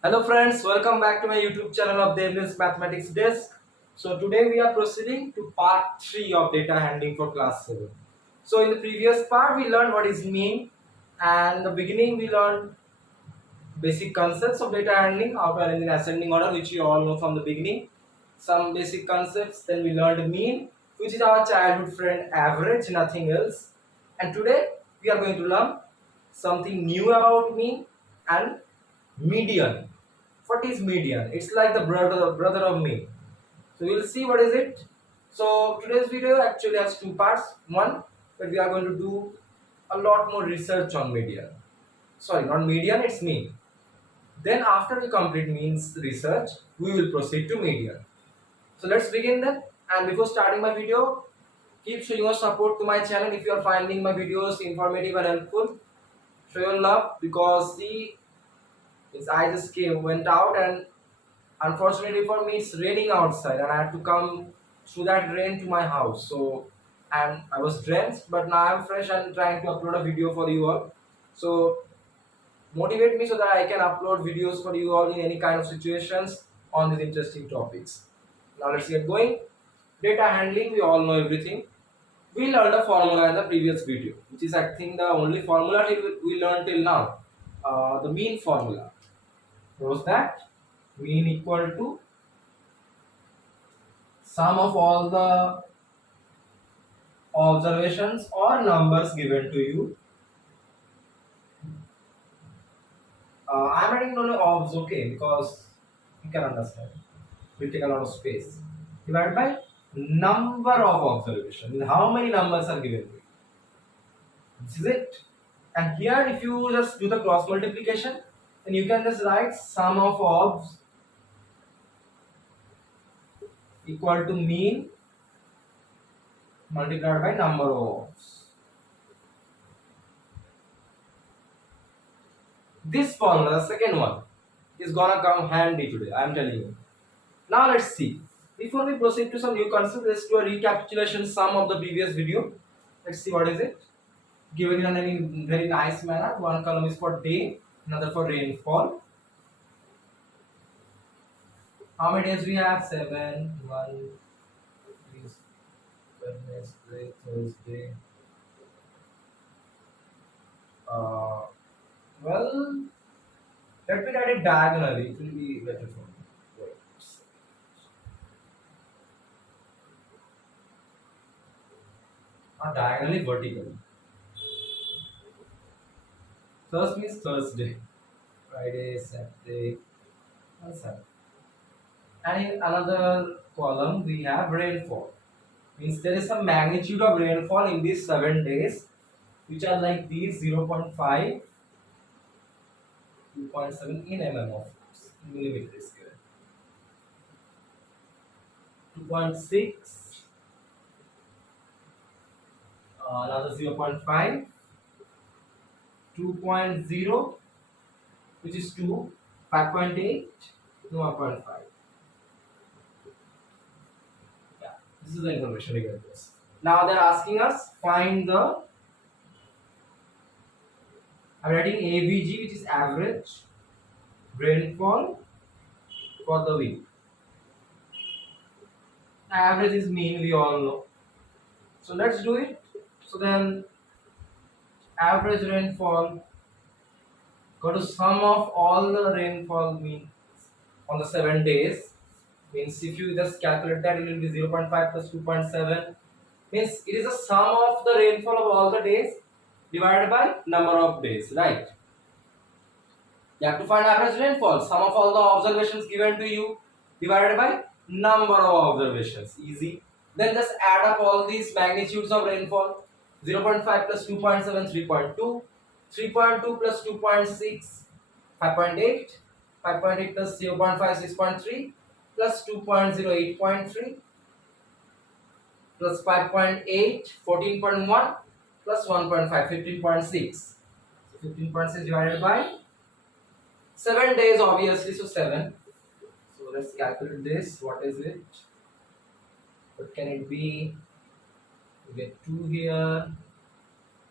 Hello friends, welcome back to my YouTube channel of Debneel's Mathematics Desk. So today we are proceeding to part 3 of data handling for class 7. So in the previous part we learned what is mean, and in the beginning we learned basic concepts of data handling, how to arrange in ascending order, which you all know from the beginning. Some basic concepts, then we learned mean, which is our childhood friend average, nothing else. And today we are going to learn something new about mean and median. What is median? It's like the brother of mean. So we'll see what is it. So today's video actually has two parts. One, that we are going to do a lot more research on median. Sorry, not median, it's mean. Then after we complete means research, we will proceed to median. So let's begin then. And before starting my video, keep showing your support to my channel if you are finding my videos informative and helpful. Show your love because see, I just went out, and unfortunately for me it's raining outside and I had to come through that rain to my house. So and I was drenched, but now I'm fresh and trying to upload a video for you all. So motivate me so that I can upload videos for you all in any kind of situations on these interesting topics. Now let's get going. Data handling, we all know everything. We learned a formula in the previous video, which is I think the only formula we learned till now. The mean formula was that mean equal to sum of all the observations or numbers given to you. I'm adding only obs, okay, because you can understand. Will take a lot of space. Divided by number of observations. How many numbers are given to you? This is it. And here, if you just do the cross multiplication, then you can just write sum of obs equal to mean multiplied by number of obs. This formula, the second one, is gonna come handy today. I'm telling you. Now let's see. Before we proceed to some new concepts, let's do a recapitulation sum of the previous video. Let's see what is it. Given in a very nice manner. One column is for day, another for rainfall. How many days we have? 7, 1, 3, Wednesday, Thursday. Uh, well, let me write it diagonally. It will be better for me. Wait. Not diagonally, vertically. Thursday means Thursday, Friday, Saturday, and Sunday. And in another column, we have rainfall. Means there is some magnitude of rainfall in these 7 days, which are like these 0.5, 2.7 in mm of course, millimeter is given. 2.6, another 0.5, 2.0, which is 2, 5.8, no 1.5. Yeah, this is the information regarding this. Now they're asking us find the, I'm writing AVG, which is average rainfall for the week. Average is mean, we all know. So let's do it. So then average rainfall, go to sum of all the rainfall means on the 7 days. Means if you just calculate that, it will be 0.5 plus 2.7. Means it is a sum of the rainfall of all the days divided by number of days, right? You have to find average rainfall, sum of all the observations given to you divided by number of observations. Easy. Then just add up all these magnitudes of rainfall. 0.5 plus 2.7, 3.2. 3.2 plus 2.6, 5.8. 5.8 plus 0.5, 6.3. Plus 2.0, 8.3. Plus 5.8, 14.1. Plus 1.5, 15.6. So 15.6 divided by 7 days, obviously, so 7. So let's calculate this. What is it? What can it be? We get 2 here,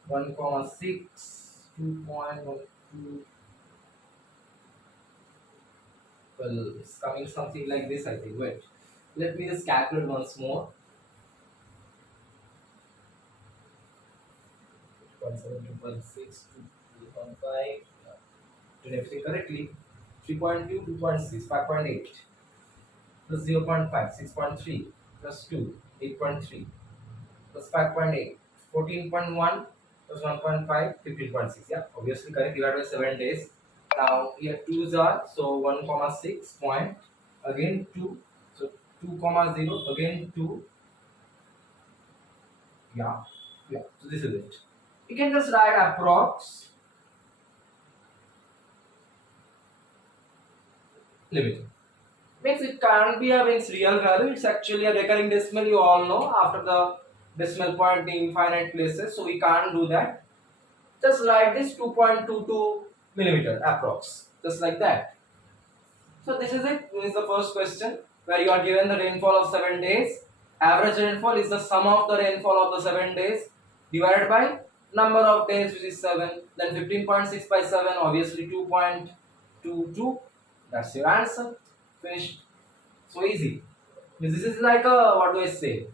1 comma 6, 2.12, Well, it's coming something like this, I think. Wait, let me just calculate once more. 2.7, 2.6, 2.5. Did everything correctly. 3.2, 2.6, 5.8 plus 0.5, 6.3 plus 2, 8.3 plus 5.8, 14.1 plus 1.5, 15.6. Yeah, obviously correct. Divided by 7 days. Now here 2's are, so 1 comma 6 point, again 2, so 2 comma 0, again 2. Yeah, yeah. So this is it. You can just write approx limit. Means it can't be a means real value. It's actually a recurring decimal. You all know after the decimal point in infinite places, so we can't do that. Just write this 2.22 millimeter approx, just like that. So this is it. This is the first question where you are given the rainfall of 7 days. Average rainfall is the sum of the rainfall of the 7 days divided by number of days, which is 7. Then 15.6 by 7, obviously 2.22. That's your answer. Finished. So easy. This is like a, what do I say?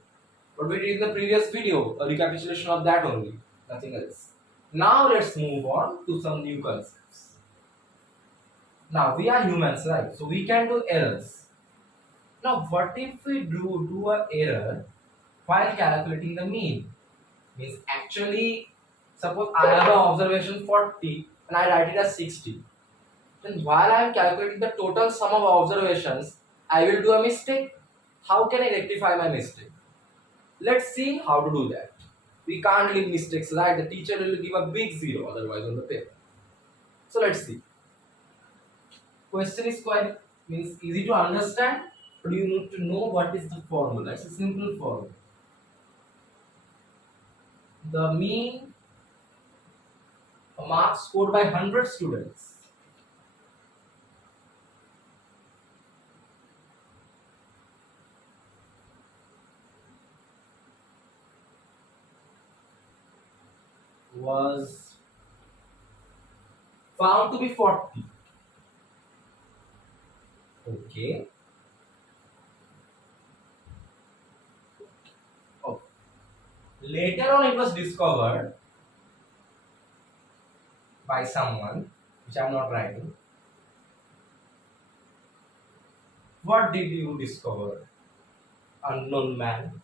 What we did in the previous video, a recapitulation of that only, nothing else. Now let's move on to some new concepts. Now we are humans, right? So we can do errors. Now what if we do a error while calculating the mean? Means actually, suppose I have an observation 40 and I write it as 60. Then while I am calculating the total sum of observations, I will do a mistake. How can I rectify my mistake? Let's see how to do that. We can't leave mistakes, right? The teacher will give a big zero otherwise on the paper. So let's see. Question is quite means easy to understand, but you need to know what is the formula. It's a simple formula. The mean marks scored by 100 students was found to be 40. Okay. Oh. Later on, it was discovered by someone, which I am not writing. What did you discover? Unknown man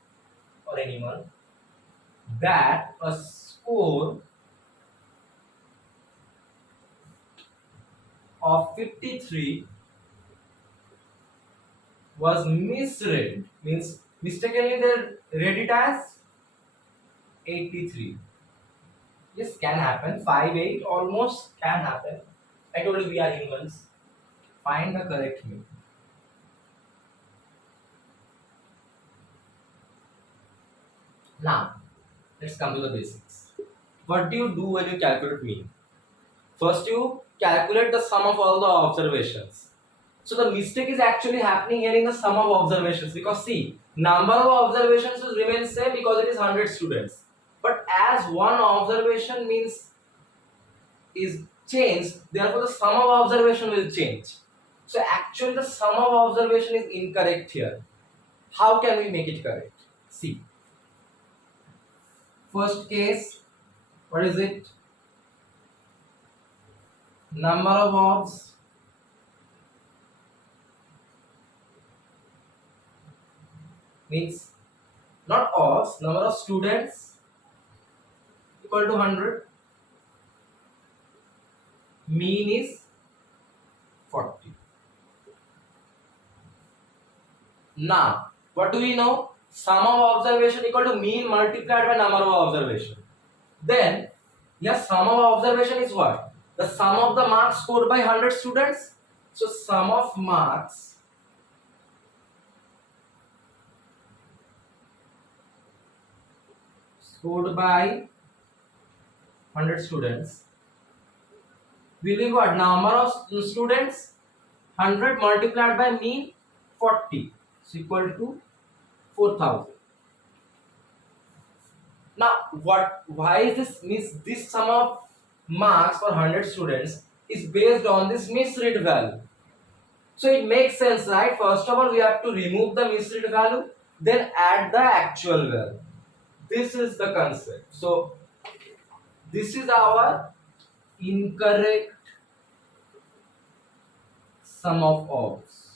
or anyone, that a score of 53 was misread, means mistakenly they read it as 83. This can happen. 5, 8 almost can happen. I told you we are humans. Find the correct mean. Now let's come to the basics. What do you do when you calculate mean? First you calculate the sum of all the observations. So the mistake is actually happening here in the sum of observations, because see, number of observations will remain same because it is 100 students. But as one observation means is changed, therefore the sum of observation will change. So actually the sum of observation is incorrect here. How can we make it correct? See, first case, what is it? Number of obs means not obs, number of students equal to 100. Mean is 40. Now, what do we know? Sum of observation equal to mean multiplied by number of observation. Then, yes, sum of observation is what? The sum of the marks scored by 100 students. So, sum of marks scored by 100 students will be what? Number of students 100 multiplied by mean 40 is equal to 4000. Now why is this means this sum of marks for 100 students is based on this misread value. So it makes sense, right? First of all, we have to remove the misread value, then add the actual value. This is the concept. So this is our incorrect sum of odds.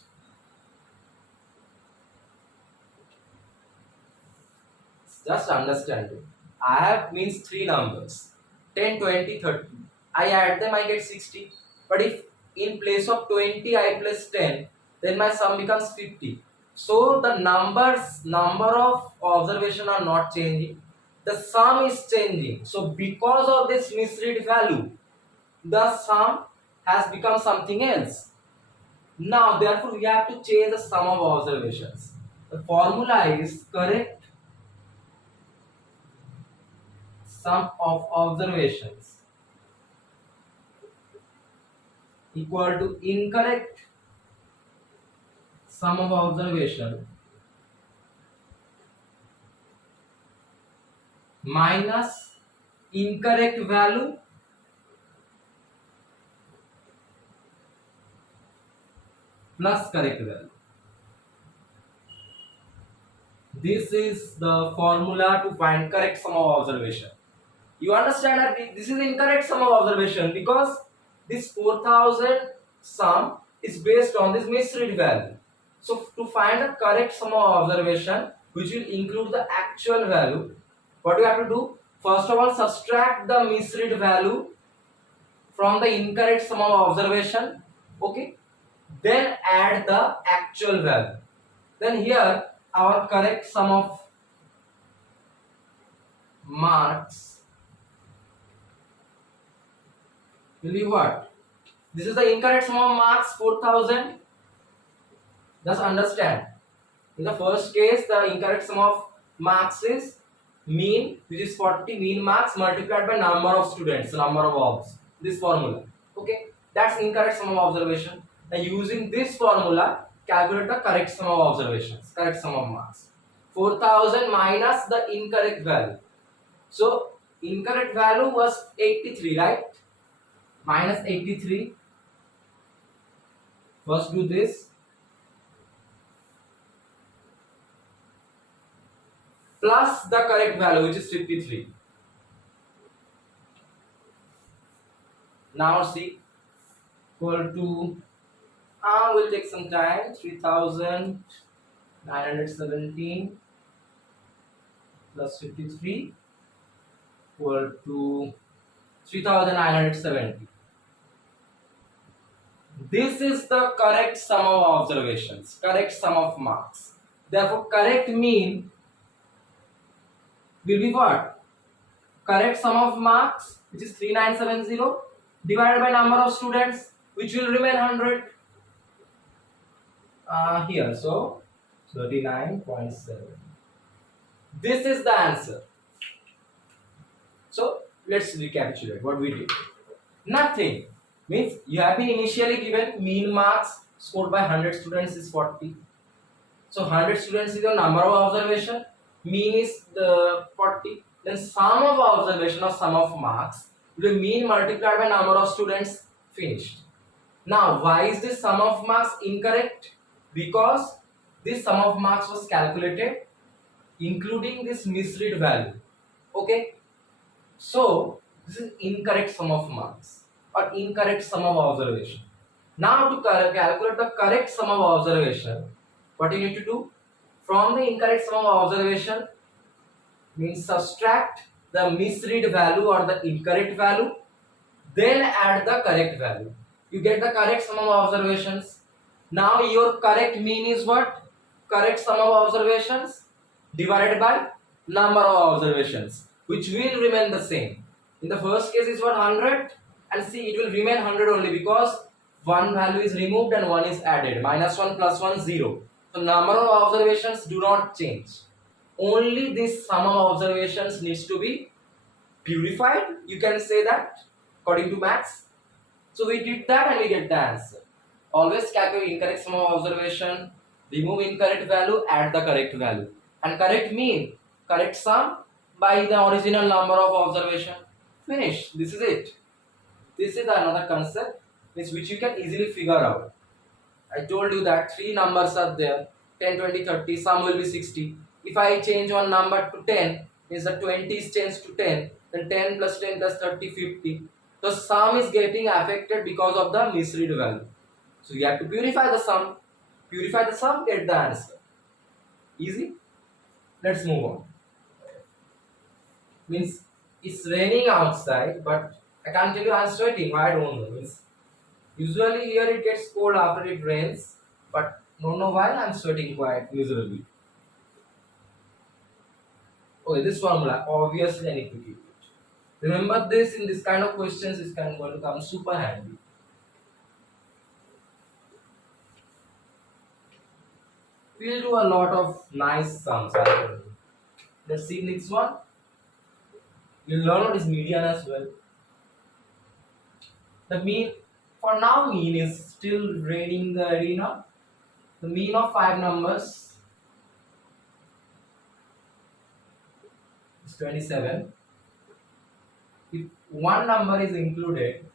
Just understand it. I have means three numbers 10, 20, 30. I add them, I get 60. But if in place of 20 I plus 10, then my sum becomes 50. So the number of observation are not changing. The sum is changing. So because of this misread value, the sum has become something else. Now therefore we have to change the sum of observations. The formula is correct sum of observations equal to incorrect sum of observation minus incorrect value plus correct value. This is the formula to find correct sum of observation. You understand that this is incorrect sum of observation because this 4000 sum is based on this misread value. So to find the correct sum of observation, which will include the actual value, what you have to do? First of all, subtract the misread value from the incorrect sum of observation. Okay. Then add the actual value. Then here our correct sum of marks will be what? This is the incorrect sum of marks 4000. Just understand. In the first case, the incorrect sum of marks is mean, which is 40 mean marks multiplied by number of students, number of obs. This formula. Okay, that's incorrect sum of observation. Now using this formula, calculate the correct sum of observations, correct sum of marks. 4000 minus the incorrect value. So incorrect value was 83, right? Minus 83. First do this. Plus the correct value, which is 53. Now see, equal to, will take some time, 3917 plus 53 equal to 3970. This is the correct sum of observations, correct sum of marks. Therefore, correct mean will be what? Correct sum of marks, which is 3970, divided by number of students, which will remain 100. Here, so 39.7. This is the answer. So let's recapitulate what we did. Nothing. Means you have been initially given mean marks scored by 100 students is 40. So 100 students is the number of observation, mean is the 40. Then sum of observation or sum of marks will be mean multiplied by number of students, finished. Now why is this sum of marks incorrect? Because this sum of marks was calculated including this misread value. Okay, so this is incorrect sum of marks or incorrect sum of observation. Now to calculate the correct sum of observation, what you need to do? From the incorrect sum of observation means subtract the misread value or the incorrect value, then add the correct value. You get the correct sum of observations. Now your correct mean is what? Correct sum of observations divided by number of observations, which will remain the same. In the first case is what? 100, and see it will remain 100 only because one value is removed and one is added. -1 plus 1 0. So number of observations do not change. Only this sum of observations needs to be purified. You can say that according to maths. So we did that and we get the answer. Always calculate incorrect sum of observation, remove incorrect value, add the correct value. And correct mean correct sum by the original number of observation. Finish. This is it. This is another concept which you can easily figure out. I told you that three numbers are there, 10, 20, 30, sum will be 60. If I change one number to 10, means the 20 is changed to 10, then 10 plus 10 plus 30, 50. The sum is getting affected because of the misread value. So you have to purify the sum. Purify the sum, get the answer. Easy? Let's move on. Means it's raining outside, but I can't tell you I'm sweating. Why I don't know. Means usually here it gets cold after it rains, but don't know why I'm sweating quite miserably. Okay, this formula obviously I need to keep it. Remember this in this kind of questions is going to come super handy. We'll do a lot of nice sums. I told you. Let's see next one. You'll learn what is median as well. The mean for now mean is still reigning the arena. The mean of five numbers is 27. If one number is included,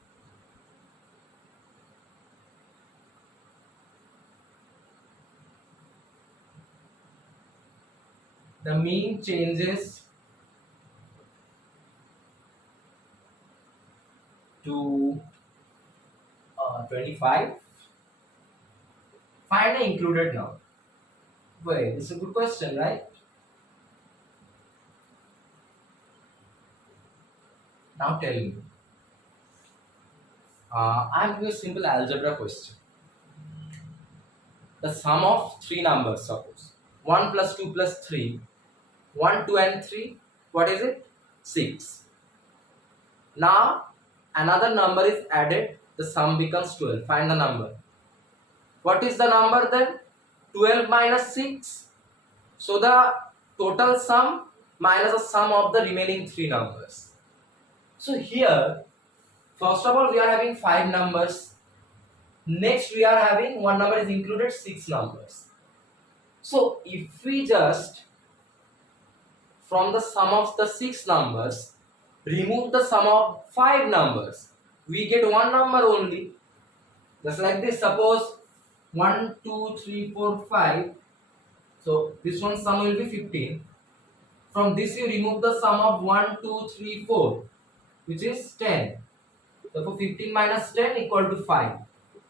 the mean changes to 25. Find the included now. Wait, this is a good question, right? Now tell me. I'm doing a simple algebra question. The sum of three numbers, suppose 1 plus 2 plus 3, 1, 2 and 3, what is it? 6. Now another number is added, the sum becomes 12. Find the number. What is the number then? 12 minus 6. So the total sum minus the sum of the remaining three numbers. So here, first of all, we are having 5 numbers. Next, we are having one number is included, 6 numbers. So if we just from the sum of the 6 numbers remove the sum of 5 numbers, we get one number only. Just like this, suppose 1, 2, 3, 4, 5. So this one sum will be 15. From this you remove the sum of 1, 2, 3, 4, which is 10. Therefore 15 minus 10 equal to 5.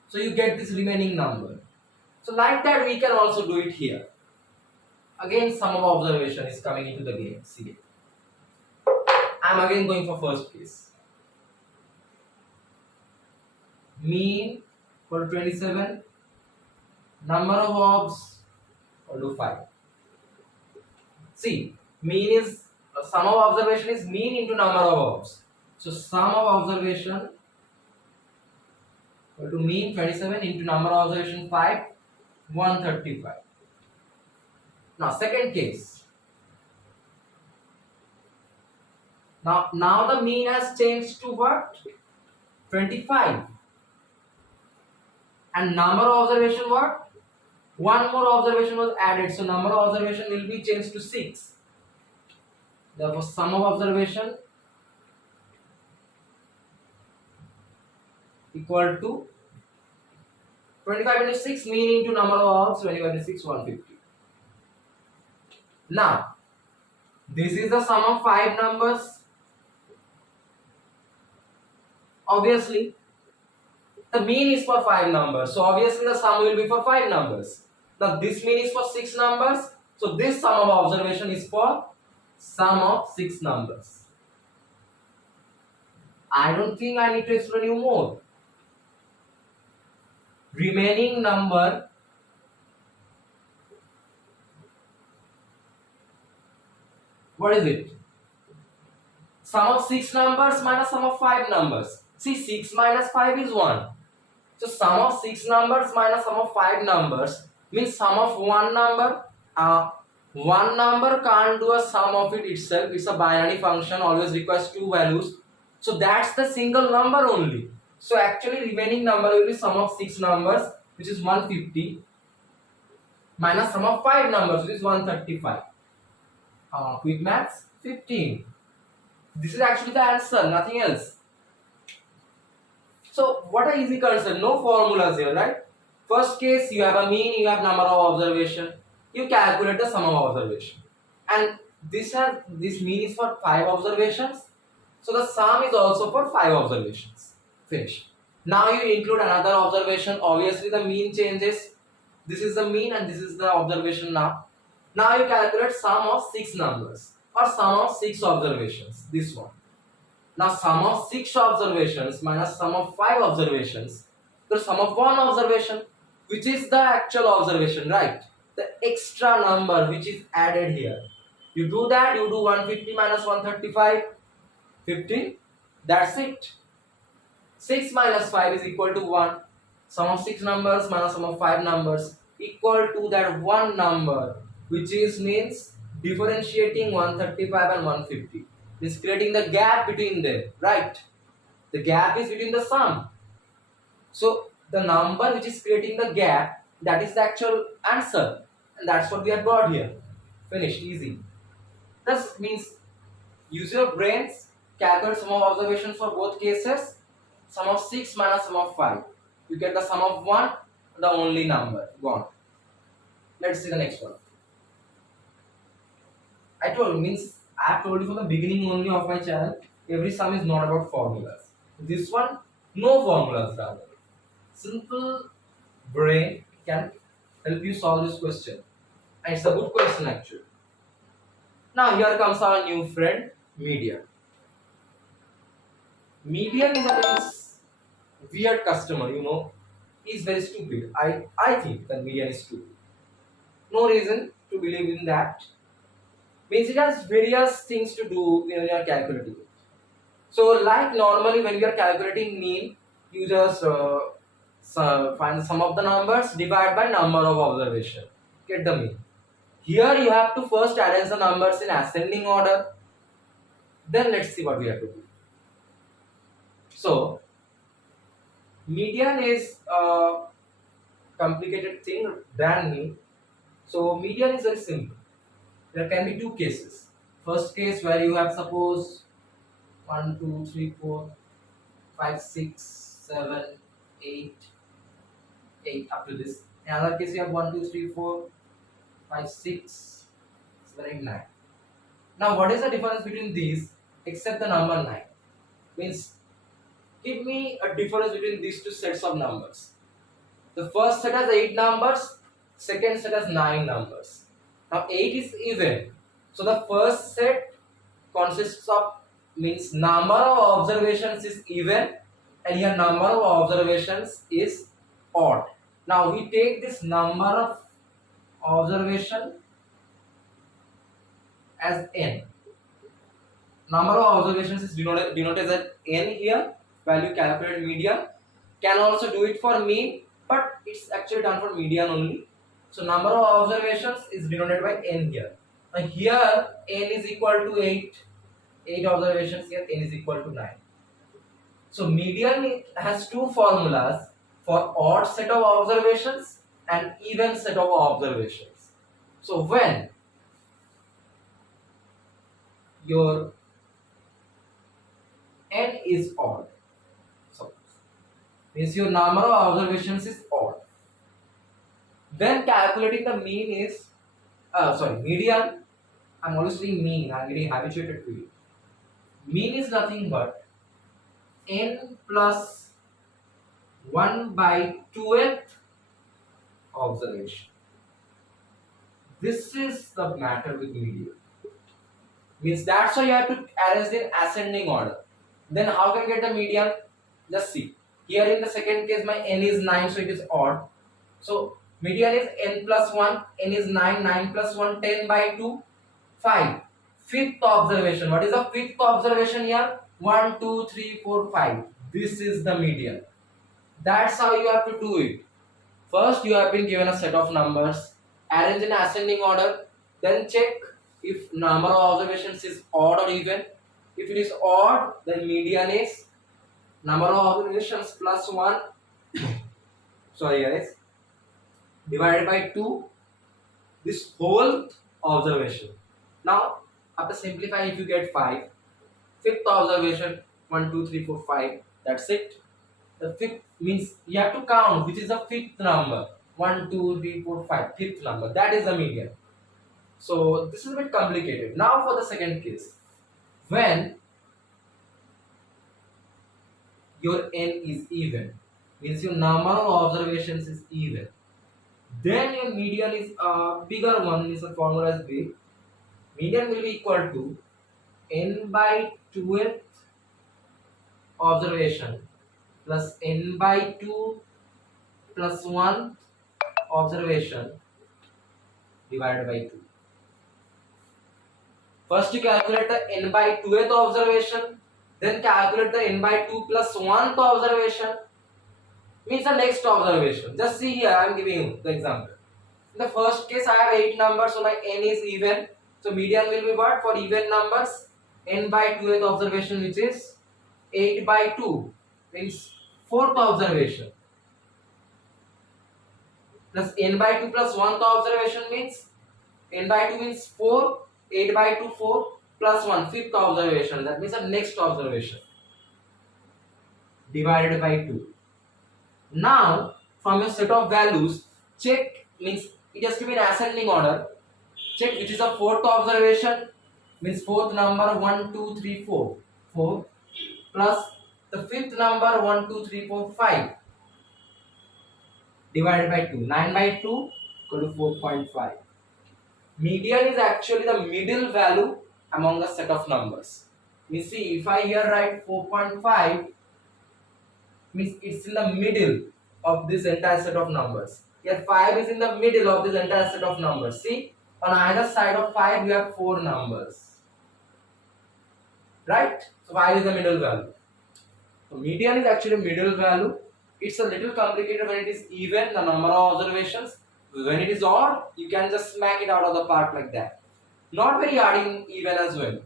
So you get this remaining number. So like that we can also do it here. Again sum of observation is coming into the game. See, I am again going for first case. Mean equal to 27. Number of orbs equal to 5. See, mean is sum of observation is mean into number of orbs. So sum of observation equal to mean 27 into number of observation 5, 135. Now second case. Now the mean has changed to what? 25. And number of observation what? One more observation was added, so number of observation will be changed to 6. Therefore sum of observation equal to 25 into 6, mean into number of orbs, 25 into 6, 150. Now this is the sum of 5 numbers. Obviously the mean is for 5 numbers, so obviously the sum will be for 5 numbers. Now this mean is for 6 numbers, so this sum of observation is for sum of 6 numbers. I don't think I need to explain you more. Remaining number what is it? Sum of 6 numbers minus sum of 5 numbers. See, 6 minus 5 is 1. So sum of 6 numbers minus sum of 5 numbers means sum of one number. One number can't do a sum of it itself. It's a binary function, always requires 2 values. So that's the single number only. So actually remaining number will be sum of 6 numbers, which is 150, minus sum of 5 numbers, which is 135. Quick maths, 15. This is actually the answer, nothing else. So what are easy concept? No formulas here, right? First case, you have a mean, you have number of observation. You calculate the sum of observation, and this mean is for 5 observations. So the sum is also for 5 observations. Finish. Now you include another observation. Obviously, the mean changes. This is the mean, and this is the observation now. Now you calculate sum of 6 numbers or sum of 6 observations. This one. Now sum of 6 observations minus sum of 5 observations. The sum of one observation, which is the actual observation, right? The extra number which is added here. You do that, you do 150 minus 135, 15. That's it. 6 minus 5 is equal to 1. Sum of 6 numbers minus sum of 5 numbers equal to that one number, which is means differentiating 135 and 150. Means creating the gap between them, right? The gap is between the sum. So the number which is creating the gap, that is the actual answer, and that's what we have got here. Finished, easy. This means use your brains, calculate sum of observations for both cases. Sum of 6 minus sum of 5. You get the sum of 1, the only number. Gone. Let's see the next one. I have told you from the beginning only of my channel, every sum is not about formulas. This one, no formulas rather. Simple brain can help you solve this question. And it's a good question actually. Now here comes our new friend, median. Median is a weird customer, He's very stupid. I think that median is stupid. No reason to believe in that. Means it has various things to do when you are calculating it. So like normally when you are calculating mean, you just find the sum of the numbers, divide by number of observation, get the mean. Here you have to first arrange the numbers in ascending order. Then let's see what we have to do. So median is a complicated thing than mean. So median is very simple. There can be two cases. First case where you have suppose 1, 2, 3, 4, 5, 6, 7, 8, 8 up to this. In another case you have 1, 2, 3, 4, 5, 6, 7, 8, 9. Now what is the difference between these except the number 9? Means give me a difference between these two sets of numbers. The first set has 8 numbers, second set has 9 numbers. Now 8 is even. So the first set consists of means number of observations is even, and here number of observations is odd. Now we take this number of observation as n. Number of observations is denoted as n here. Value calculated median. Can also do it for mean, but it's actually done for median only. So number of observations is denoted by n here. And here n is equal to 8. 8 observations here, n is equal to 9. So median has two formulas for odd set of observations and even set of observations. So when your n is odd, so means your number of observations is odd, then calculating the mean is median. I'm always saying mean, I'm getting habituated to it. Mean is nothing but n plus 1 by 12th observation. This is the matter with median. Means that's why you have to arrange in ascending order. Then how can I get the median? Just see. Here in the second case my n is 9, so it is odd. So median is n plus 1, n is 9, 9 plus 1, 10 by 2, 5. Fifth observation. What is the fifth observation here? 1, 2, 3, 4, 5. This is the median. That's how you have to do it. First, you have been given a set of numbers, arrange in ascending order, then check if number of observations is odd or even. If it is odd, then median is number of observations plus 1 sorry guys, divided by 2, this whole observation. Now after simplifying, if you get 5, fifth observation 1, 2, 3, 4, 5, that's it. The fifth means you have to count which is the fifth number. 1, 2, 3, 4, 5. Fifth number. That is the median. So this is a bit complicated. Now for the second case. When your n is even, means your number of observations is even, then your median is a bigger one, is the formula is big. Median will be equal to n by 2th observation plus n by 2 plus 1 observation divided by 2. First you calculate the n by 2th observation, then calculate the n by 2 plus 1th observation, means the next observation. Just see here, I am giving you the example. In the first case, I have 8 numbers, so my n is even. So median will be what? For even numbers, n by 2th observation, which is 8 by 2, means 4th observation. Plus n by 2 plus 1th observation means n by 2 means 4, 8 by 2 4 plus 1 5th observation, that means the next observation divided by 2. Now from your set of values, check, means it has to be in ascending order. Check which is the 4th observation, means 4th number 1 2 3 4 4 plus the 5th number 1 2 3 4 5 divided by 2. 9 by 2 equal to 4.5. Median is actually the middle value among the set of numbers. You see, if I here write 4.5, means it's in the middle of this entire set of numbers. Here 5 is in the middle of this entire set of numbers. See, on either side of 5 you have 4 numbers. Right? So 5 is the middle value. So median is actually middle value. It's a little complicated when it is even, the number of observations. When it is odd, you can just smack it out of the park like that. Not very hard in even as well.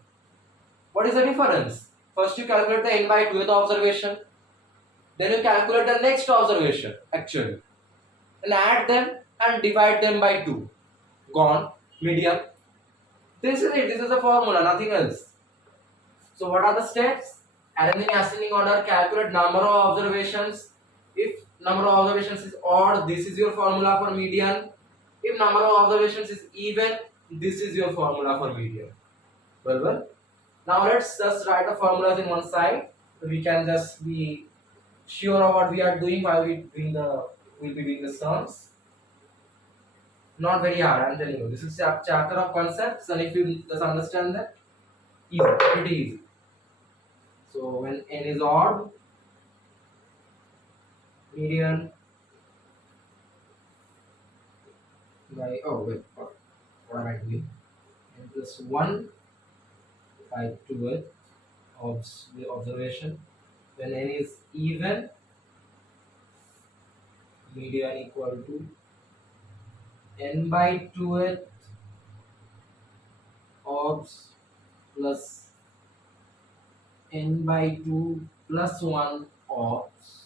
What is the difference? First you calculate the n by 2th observation. Then you calculate the next observation actually. And add them and divide them by 2. Gone. Median. This is it. This is the formula. Nothing else. So what are the steps? Arranging ascending order. Calculate number of observations. If number of observations is odd, this is your formula for median. If number of observations is even, this is your formula for median. Well. Now let's just write the formulas in one side, so we can just be sure of what we are doing while we'll be doing the sums. Not very hard, I'm telling you. This is a chapter of concepts, and if you just understand that, easy, pretty easy. So when n is odd, median by what am I doing? N plus 1 by 2th of the observation. When n is even, median equal to n by 2th obs plus n by 2 plus 1 obs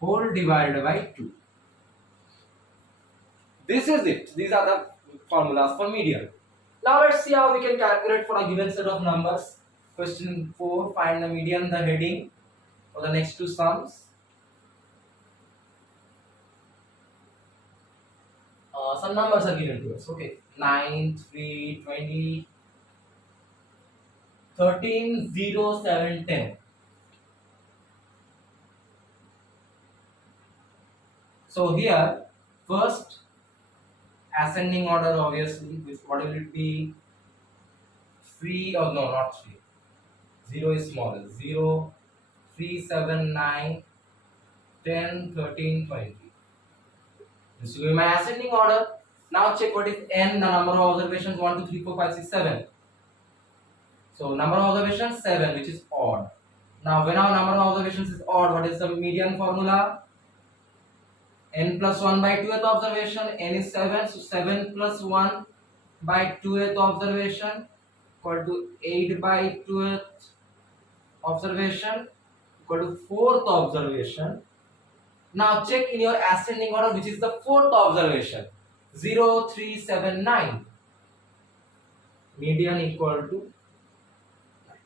whole divided by 2. This is it. These are the formulas for median. Now let's see how we can calculate for a given set of numbers. Question 4, find the median, the heading for the next two sums. Some numbers are given to us. Okay, 9, 3, 20, 13, 0, 7, 10. So here, first ascending order, obviously, what will it be? 3 or no, not 3. 0 is smaller. 0, 3, 7, 9, 10, 13, 20. This will be my ascending order. Now check what is n, the number of observations. 1, 2, 3, 4, 5, 6, 7. So number of observations 7, which is odd. Now when our number of observations is odd, what is the median formula? N plus 1 by 2th observation. N is 7, so 7 plus 1 by 2th observation equal to 8 by 2th observation equal to 4th observation. Now check in your ascending order which is the 4th observation. 0, 3, 7, 9. Median equal to 9.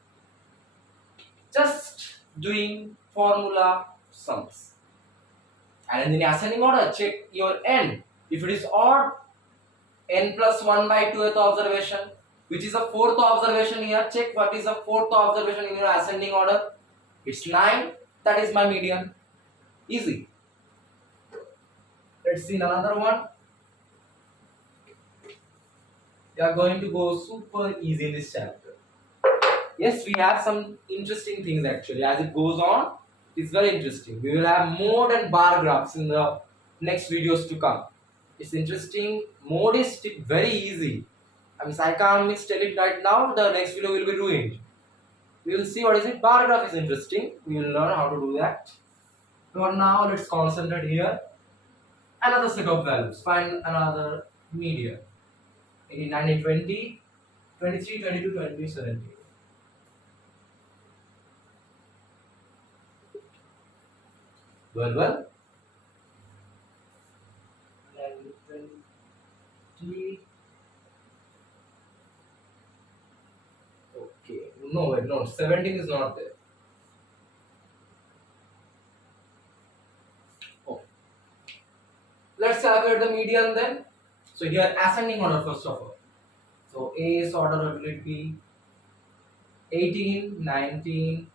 just doing formula sums. And in the ascending order, check your n. If it is odd, n plus 1 by 2th observation, which is the fourth observation here. Check what is the fourth observation in your ascending order. It's 9. That is my median. Easy. Let's see another one. We are going to go super easy in this chapter. Yes, we have some interesting things actually. As it goes on, it's very interesting. We will have mode and bar graphs in the next videos to come. It's interesting. Mode is very easy. I can't tell it right now. The next video will be ruined. We will see what is it. Bar graph is interesting. We will learn how to do that. For now, let's concentrate here. Another set of values. Find another median. 19, 20, 23, 22, 20, 17. Well. 20. Okay. No, wait, no. 17 is not there. Oh. Let's calculate the median then. So here ascending order first of all. So A's order will it be 18, 19,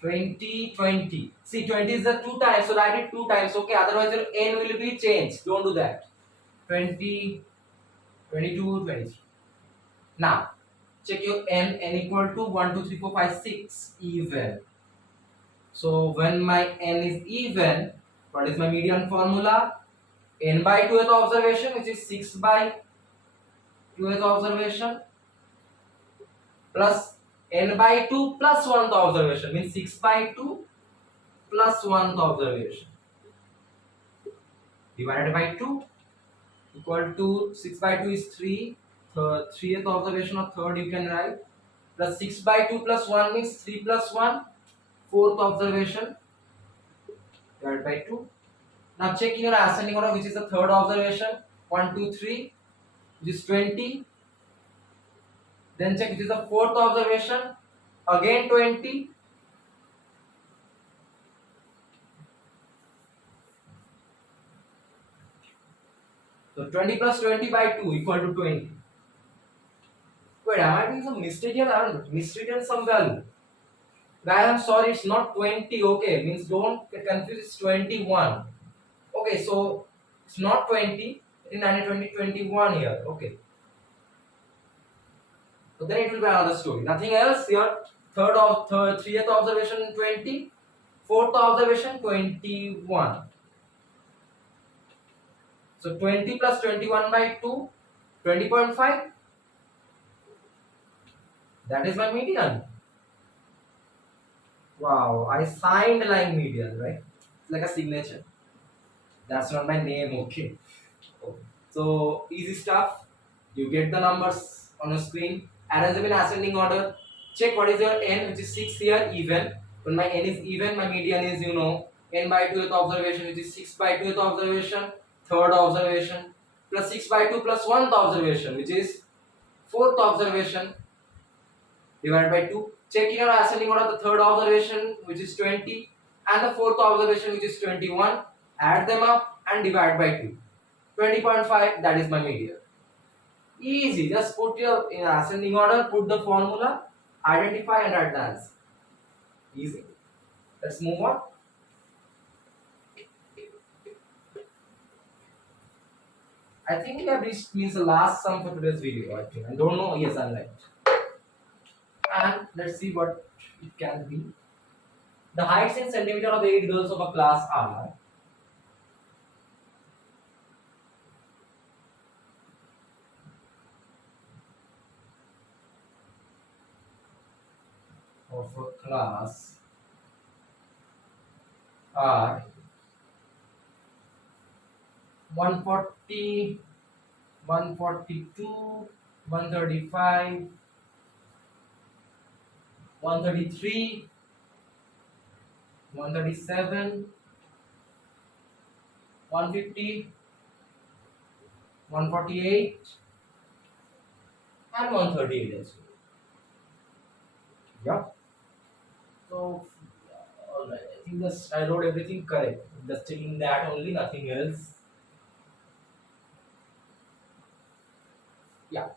20, 20. See, 20 is the 2 times, so write it 2 times. Okay, otherwise your n will be changed. Don't do that. 20, 22, 23. Now, check your n equal to 1, 2, 3, 4, 5, 6 even. So when my n is even, what is my median formula? N by 2th observation, which is 6 by 2th observation, plus n by 2 plus 1th observation, means 6 by 2 plus 1th observation, divided by 2, equal to 6 by 2 is 3, 3th observation or third you can write, plus 6 by 2 plus 1 means 3 plus 1, 4th observation, divided by 2. Now check in your ascending order, which is the third observation, 1, 2, 3, which is 20. Then check which is the fourth observation, again 20. So 20 plus 20 by 2 equal to 20. Wait, am I doing some mistake here? I haven't miswritten some value. Guys, I'm sorry, it's not 20. Okay, means don't get confused. It's 21. Okay, so it's not 20. It is 20, 21 here. Okay. So then it will be another story. Nothing else here. Third observation 20. Fourth observation 21. So 20 plus 21 by 2, 20.5. That is my median. Wow, I signed line median, right? It's like a signature. That's not my name, okay. So easy stuff. You get the numbers on the screen. Arrange them in ascending order. Check what is your n, which is 6 here, even. When my n is even, my median is, n by 2th observation, which is 6 by 2th observation, third observation, plus 6 by 2 plus 1th observation, which is fourth observation, divided by 2. Check in your ascending order the third observation, which is 20, and the fourth observation, which is 21. Add them up and divide by 2. 20.5, that is my median. Easy, just put your in ascending order, put the formula, identify and write the answer. Easy. Let's move on. I think we have reached means the last sum for today's video. I think I don't know. Yes, I'm right. And let's see what it can be. The heights in centimeter of 8 girls of a class are of a class are 140, 142, 135, 133, 137, 150, 148 and 138 as well. Yeah. So, alright, I think this I wrote everything correct. Just checking that only, nothing else. Yeah.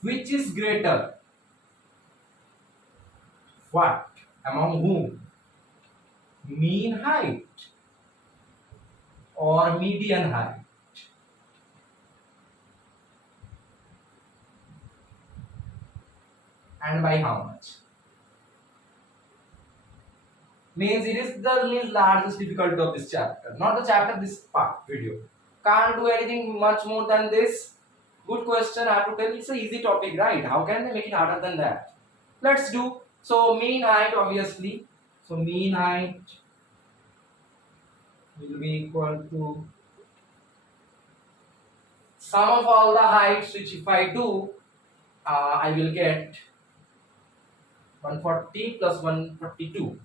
Which is greater? What? Among whom? Mean height or median height? And by how much? Means it is the means largest difficulty of this chapter. Not the chapter, this part video. Can't do anything much more than this. Good question. I have to tell you, it's an easy topic, right? How can they make it harder than that? Let's do. So mean height, obviously. So mean height will be equal to sum of all the heights, which if I do, I will get 140 plus 142,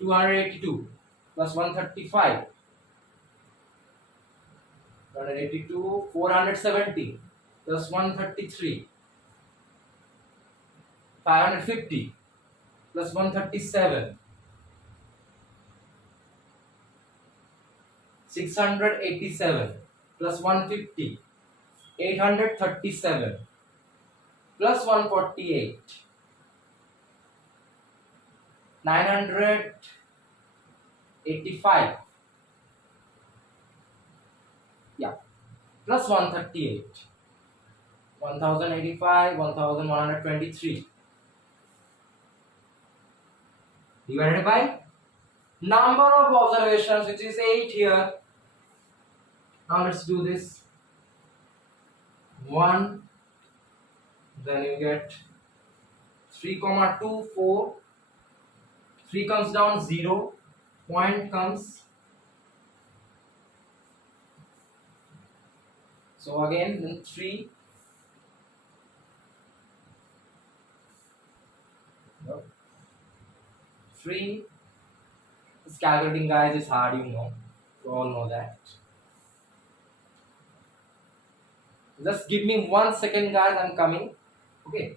282 plus 135, 182, 470 plus 133, 550 plus 137, 687 plus 150, 837 plus 148, 985, yeah, plus 138, 1085, 1123 divided by number of observations, which is 8 here. Now let's do this. 1, then you get 3 comma 2 4, 3 comes down 0, point comes, so again then 3, 3. This calculating, guys, is hard, you know, you all know that. Just give me 1 second, guys, I'm coming. Okay.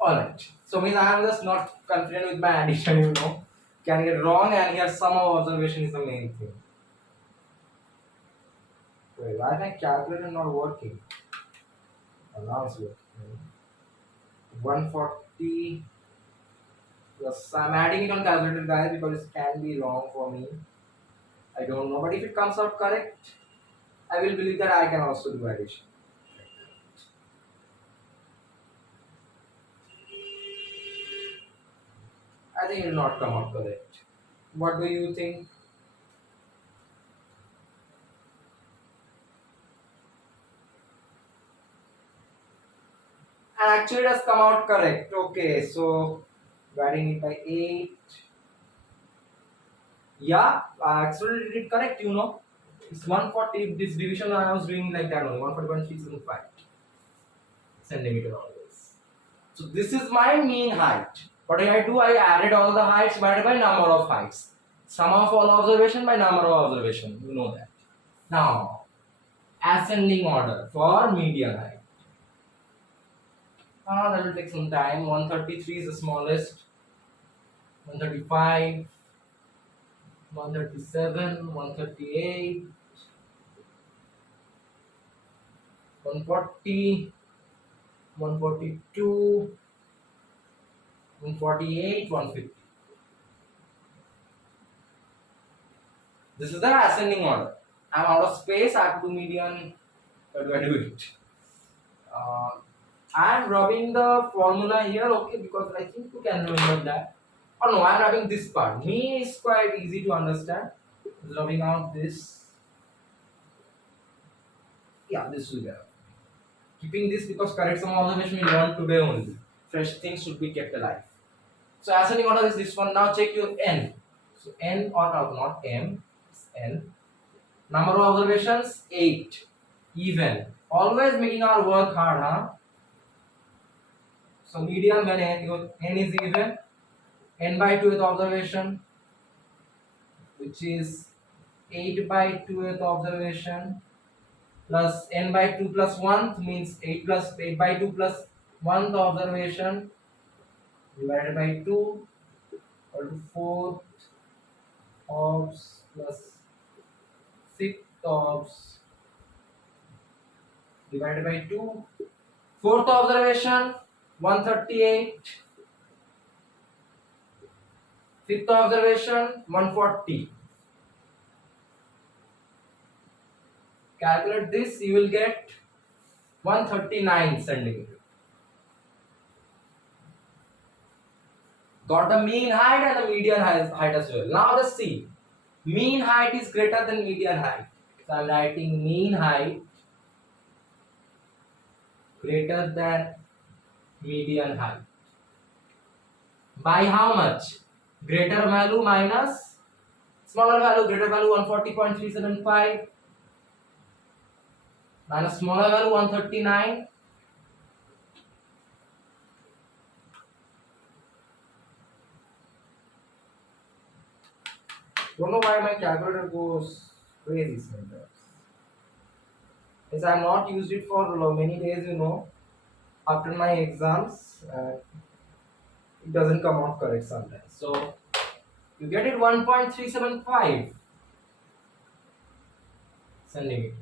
Alright. So means I am just not confident with my addition, you know. Can get wrong, and here sum of observation is the main thing. Wait, why is my calculator not working? Oh, now it's working. 140 plus, I'm adding it on calculator, guys, because it can be wrong for me. I don't know, but if it comes out correct, I will believe that I can also do addition. I think it will not come out correct. What do you think? Actually, it has come out correct. Okay, so dividing it by 8. Yeah, actually did it correct, you know. It's 140. This division I was doing like that only, 140.375 centimeter always. So this is my mean height. What did I do? I added all the heights divided by number of heights. Sum of all observation by number of observation. You know that. Now, ascending order for median height. That will take some time. 133 is the smallest. 135, 137, 138, 140, 142, 148, 150. This is the ascending order. I'm out of space. I have to do median. How do I do it? Uh, I am rubbing the formula here, okay, because I think you can remember that. Oh no, I am rubbing this part. Me is quite easy to understand. Rubbing out this. Yeah, this will be enough. Keeping this because correct sum observation we learned today only. Fresh things should be kept alive. So ascending order is this one. Now check your n. So n or not m, it's n. Number of observations 8. Even. Always making our work hard, huh? So median when n is even, n by 2th observation, which is 8 by 2th observation, plus n by 2 plus 1 means 8 plus 8 by 2 plus 1th observation divided by 2 equal to 4 obs plus 6 obs divided by 2. Fourth observation 138. Fifth observation 140. Calculate this, you will get 139 centimeter. Got the mean height and the median height as well. Now let's see. Mean height is greater than median height. So I am writing mean height greater than median height. By how much? Greater value minus smaller value, greater value 140.375 minus smaller value 139. Don't know why my calculator goes crazy sometimes. Yes, I have not used it for many days, you know. After my exams, it doesn't come out correct sometimes. So you get it 1.375 centimeter.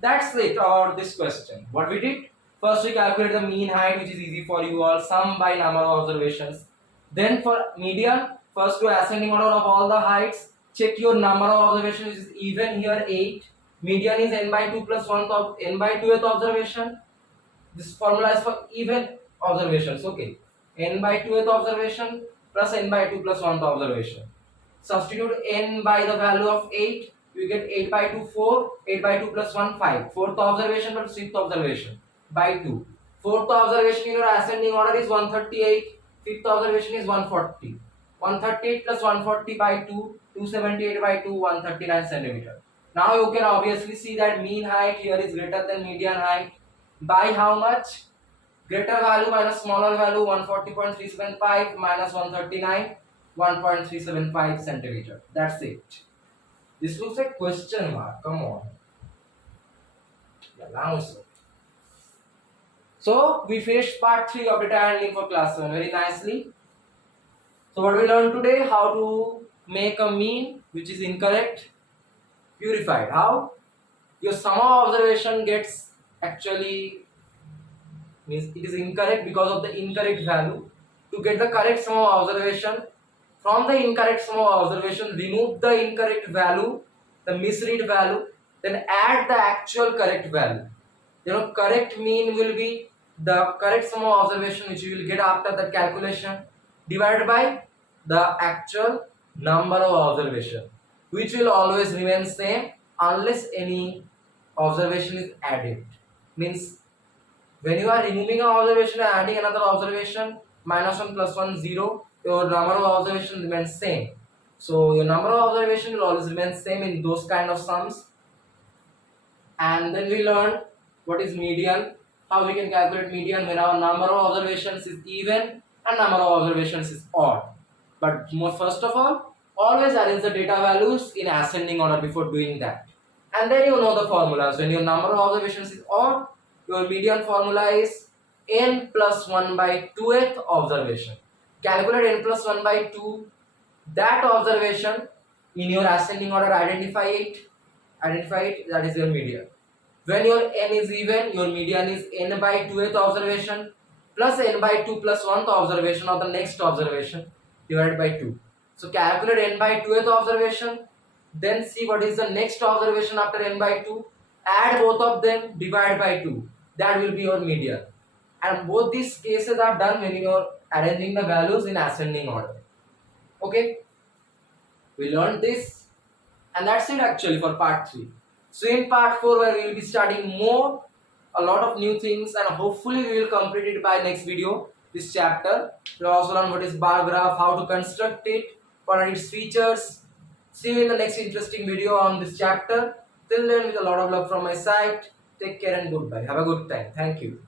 That's it about this question. What we did? First we calculate the mean height, which is easy for you all, sum by number of observations. Then for median, first to ascending order of all the heights, check your number of observations, which is even here 8. Median is n by 2 plus 1 of n by 2th observation. This formula is for even observations, okay. N by 2th observation plus n by 2 plus 1th observation. Substitute n by the value of 8, you get 8 by 2 4, 8 by 2 plus 1 5. Fourth observation plus sixth observation by 2. Fourth observation in your ascending order is 138, fifth observation is 140. 138 plus 140 by 2, 278 by 2, 139 centimeter. Now you can obviously see that mean height here is greater than median height. By how much? Greater value minus smaller value 140.375 minus 139, 1.375 centimeter. That's it. This looks like question mark. Come on. Yeah, now so. So we finished part 3 of data handling for class 7 very nicely. So what we learned today, how to make a mean which is incorrect purified. How? Your sum of observation gets actually means it is incorrect because of the incorrect value. To get the correct sum of observation, from the incorrect sum of observation, remove the incorrect value, the misread value, then add the actual correct value. Correct mean will be the correct sum of observation which you will get after the calculation divided by the actual number of observation, which will always remain same unless any observation is added. Means when you are removing an observation and adding another observation, minus 1 plus 1 0, your number of observation remains same. So your number of observation will always remain same in those kind of sums. And then we learned what is median, how we can calculate median when our number of observations is even and number of observations is odd. But first of all, always arrange the data values in ascending order before doing that. And then you know the formulas. When your number of observations is odd, your median formula is n plus 1 by 2th observation. Calculate n plus 1 by 2, that observation in your ascending order, identify it, that is your median. When your n is even, your median is n by 2th observation plus n by 2 plus 1th observation of the next observation divided by 2. So calculate n by 2th observation, then see what is the next observation after n by 2, add both of them, divide by 2. that will be your median. And both these cases are done when you are arranging the values in ascending order. Okay, we learned this, and that's it actually for part 3. So in part 4, where we will be studying more, a lot of new things, and hopefully we will complete it by next video, this chapter. We'll also learn what is bar graph, how to construct it, what are its features. See you in the next interesting video on this chapter. Till then, with a lot of love from my side, take care and goodbye. Have a good time. Thank you.